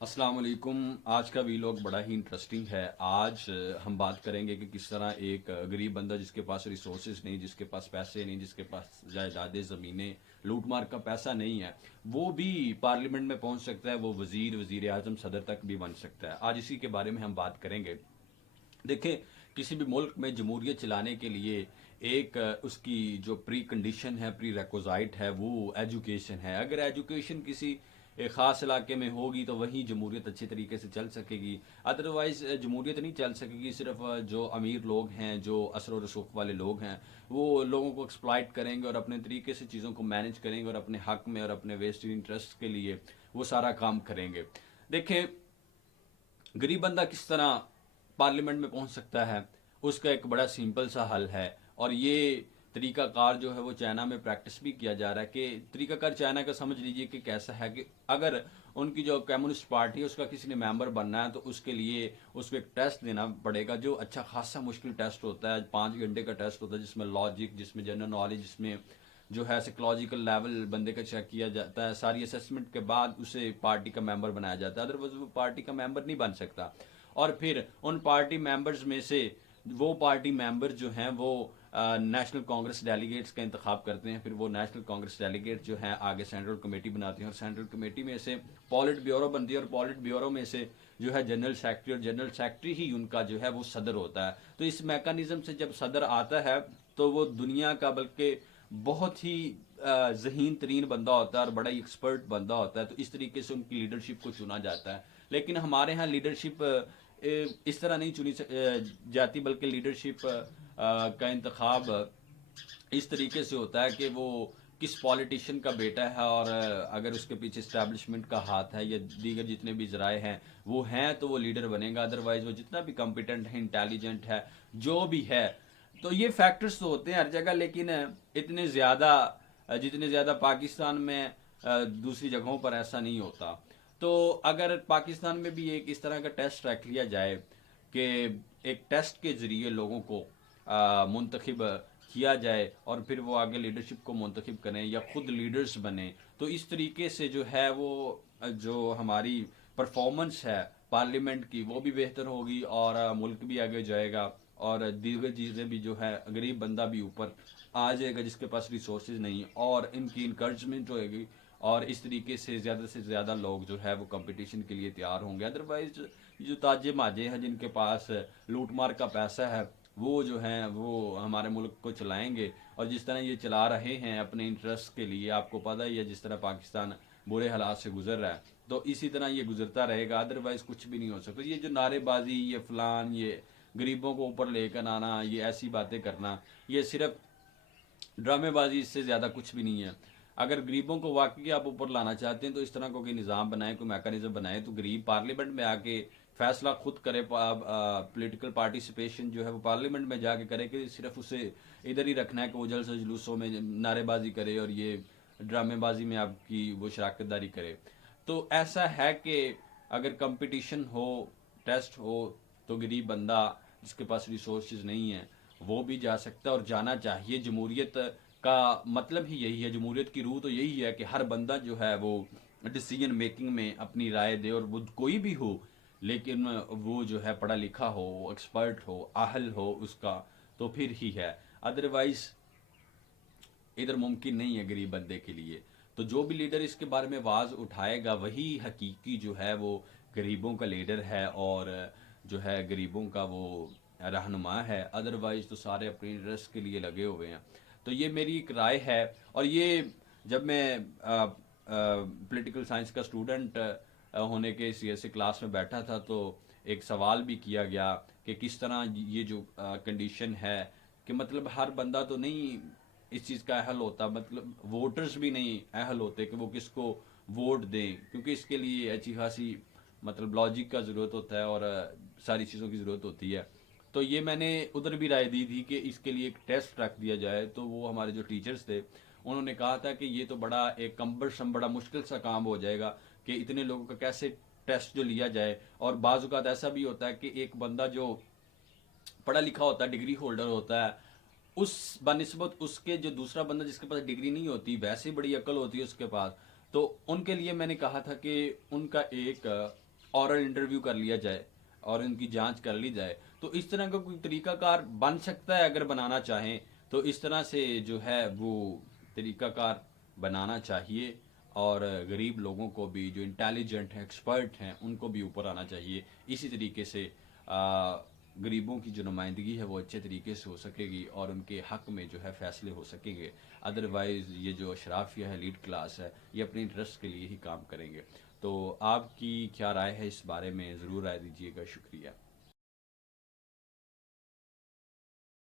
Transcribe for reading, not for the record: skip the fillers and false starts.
अस्सलाम वालेकुम। आज का वीलॉग बड़ा ही इंटरेस्टिंग है। आज हम बात करेंगे कि किस तरह एक गरीब बंदा जिसके पास रिसोर्सेज नहीं, जिसके पास पैसे नहीं, जिसके पास जायदादें, ज़मीनें, लूटमार का पैसा नहीं है, वो भी पार्लियामेंट में पहुंच सकता है। वो वज़ीर आज़म, सदर तक भी बन सकता है। आज इसी के बारे में हम बात करेंगे। देखें, किसी भी मुल्क में जमहूरियत चलाने के लिए एक उसकी जो प्री कंडीशन है, प्री रिक्विज़ाइट है, वो एजुकेशन है। अगर एजुकेशन किसी एक ख़ास इलाके में होगी तो वहीं जमहूरियत अच्छे तरीके से चल सकेगी। अदरवाइज़ जमहूरियत नहीं चल सकेगी। सिर्फ जो अमीर लोग हैं, जो असर व रसूख वाले लोग हैं, वो लोगों को एक्सप्लॉइट करेंगे और अपने तरीके से चीज़ों को मैनेज करेंगे और अपने हक में और अपने वेस्टेड इंटरेस्ट के लिए वो सारा काम करेंगे। देखें, गरीब बंदा किस तरह पार्लियामेंट में पहुंच सकता है, उसका एक बड़ा सिंपल सा हल है। और ये तरीकाकार जो है वो चाइना में प्रैक्टिस भी किया जा रहा है। कि तरीकाकार चाइना का समझ लीजिए कि कैसा है कि अगर उनकी जो कम्युनिस्ट पार्टी है उसका किसी ने मेंबर बनना है तो उसके लिए उसको एक टेस्ट देना पड़ेगा, जो अच्छा खासा मुश्किल टेस्ट होता है। 5 घंटे का टेस्ट होता है, जिसमें लॉजिक, जिसमें जनरल नॉलेज, जिसमें जो है साइकोलॉजिकल लेवल बंदे का चेक किया जाता है। सारी असेसमेंट के बाद उसे पार्टी का मेंबर बनाया जाता है, अदरवाइज वो पार्टी का मेंबर नहीं बन सकता। और फिर उन पार्टी मेंबर्स में से वो पार्टी मेंबर जो हैं वो नेशनल कांग्रेस डेलीगेट्स का इंतखाब करते हैं। फिर वो नेशनल कांग्रेस डेलीगेट जो है आगे सेंट्रल कमेटी बनाती हैं, और सेंट्रल कमेटी में से पॉलिट ब्यूरो बनती है, और पॉलिट ब्यूरो में से जो है जनरल सेक्रेटरी, और जनरल सेक्रेटरी ही उनका जो है वो सदर होता है। तो इस मैकेनिज्म से जब सदर आता है तो वो दुनिया का बल्कि बहुत ही जहीन तरीन बंदा होता है और बड़ा ही एक्सपर्ट बंदा होता है। तो इस तरीके से उनकी लीडरशिप को चुना जाता है। लेकिन हमारे यहाँ लीडरशिप इस तरह नहीं चुनी जाती, बल्कि लीडरशिप का इंतखाब इस तरीके से होता है कि वो किस पॉलिटिशियन का बेटा है, और अगर उसके पीछे इस्टेब्लिशमेंट का हाथ है या दीगर जितने भी जराए हैं वो हैं तो वो लीडर बनेगा। अदरवाइज वो जितना भी कॉम्पिटेंट है, इंटेलिजेंट है, जो भी है। तो ये फैक्टर्स तो होते हैं हर जगह, लेकिन इतने ज़्यादा जितने ज़्यादा पाकिस्तान में दूसरी जगहों पर ऐसा नहीं होता। तो अगर पाकिस्तान में भी एक इस तरह का टेस्ट रख लिया जाए कि एक टेस्ट के ज़रिए लोगों को मुंतखब किया जाए और फिर वो आगे लीडरशिप को मुंतखब करें या खुद लीडर्स बने, तो इस तरीके से जो है वो जो हमारी परफॉर्मेंस है पार्लियामेंट की वो भी बेहतर होगी, और मुल्क भी आगे जाएगा, और दीगर चीज़ें भी जो है गरीब बंदा भी ऊपर आ जाएगा जिसके पास रिसोर्सेज नहीं, और इनकी इंकरेजमेंट होएगी, और इस तरीके से ज़्यादा लोग जो है वो कंपटीशन के लिए तैयार होंगे। अदरवाइज जो ताजे माजे हैं जिनके पास लूट मार का पैसा है, वो जो हैं वो हमारे मुल्क को चलाएंगे। और जिस तरह ये चला रहे हैं अपने इंटरेस्ट के लिए, आपको पता ही है जिस तरह पाकिस्तान बुरे हालात से गुजर रहा है, तो इसी तरह ये गुजरता रहेगा। अदरवाइज कुछ भी नहीं हो सकता। ये जो नारेबाजी, ये फलान, ये गरीबों को ऊपर लेकर आना, ये ऐसी बातें करना, ये सिर्फ ड्रामेबाजी, इससे ज़्यादा कुछ भी नहीं है। अगर गरीबों को वाकई आप ऊपर लाना चाहते हैं तो इस तरह को कोई निज़ाम बनाए, कोई मैकेनिज्म बनाए, तो गरीब पार्लियामेंट में आके फैसला खुद करे। पॉलिटिकल पार्टिसिपेशन जो है वो पार्लियामेंट में जाके करे, कि सिर्फ उसे इधर ही रखना है कि वो जलसे जुलूसों में नारेबाजी करे और ये ड्रामेबाजी में आपकी वो शराकत दारी करे। तो ऐसा है कि अगर कंपटीशन हो, टेस्ट हो, तो गरीब बंदा जिसके पास रिसोर्सेज नहीं है वो भी जा सकता है, और जाना चाहिए। जमहूरियत का मतलब ही यही है, जमहूरियत की रूह तो यही है कि हर बंदा जो है वो डिसीजन मेकिंग में अपनी राय दे, और वो कोई भी हो, लेकिन वो जो है पढ़ा लिखा हो, एक्सपर्ट हो, आहल हो उसका, तो फिर ही है। अदरवाइज इधर मुमकिन नहीं है गरीब बंदे के लिए। तो जो भी लीडर इसके बारे में आवाज़ उठाएगा वही हकीकी जो है वो गरीबों का लीडर है, और जो है गरीबों का वो रहनुमा है। अदरवाइज तो सारे अपने इंटरेस्ट के लिए लगे हुए हैं। तो ये मेरी एक राय है। और ये जब मैं पॉलिटिकल साइंस का स्टूडेंट होने के सीएसए क्लास में बैठा था, तो एक सवाल भी किया गया कि किस तरह ये जो कंडीशन है कि मतलब हर बंदा तो नहीं इस चीज़ का अहल होता, मतलब वोटर्स भी नहीं अहल होते कि वो किसको वोट दें, क्योंकि इसके लिए अच्छी खासी मतलब लॉजिक का ज़रूरत होता है, और सारी चीज़ों की ज़रूरत होती है। तो ये मैंने उधर भी राय दी थी कि इसके लिए एक टेस्ट रख दिया जाए। तो वो हमारे जो टीचर्स थे उन्होंने कहा था कि ये तो बड़ा एक कम्बरसम, बड़ा मुश्किल सा काम हो जाएगा कि इतने लोगों का कैसे टेस्ट जो लिया जाए। और बाज़ औक़ात ऐसा भी होता है कि एक बंदा जो पढ़ा लिखा होता है, डिग्री होल्डर होता है, उस बनिस्बत उसके जो दूसरा बंदा जिसके पास डिग्री नहीं होती, वैसे ही बड़ी अकल होती है उसके पास, तो उनके लिए मैंने कहा था कि उनका एक اورل انٹرویو کر لیا جائے اور ان کی جانچ کر لی جائے، تو اس طرح کا کوئی طریقہ کار بن سکتا ہے اگر بنانا چاہیں تو اس طرح سے جو ہے وہ طریقہ کار بنانا چاہیے، اور غریب لوگوں کو بھی جو انٹیلیجنٹ ہیں ایکسپرٹ ہیں ان کو بھی اوپر آنا چاہیے، اسی طریقے سے غریبوں کی جو نمائندگی ہے وہ اچھے طریقے سے ہو سکے گی اور ان کے حق میں جو ہے فیصلے ہو سکیں گے، ادروائز یہ جو اشرافیہ ہے لیڈ کلاس ہے یہ اپنے انٹرسٹ کے لیے ہی کام کریں گے۔ تو آپ کی کیا رائے ہے اس بارے میں، ضرور رائے دیجیے گا، شکریہ۔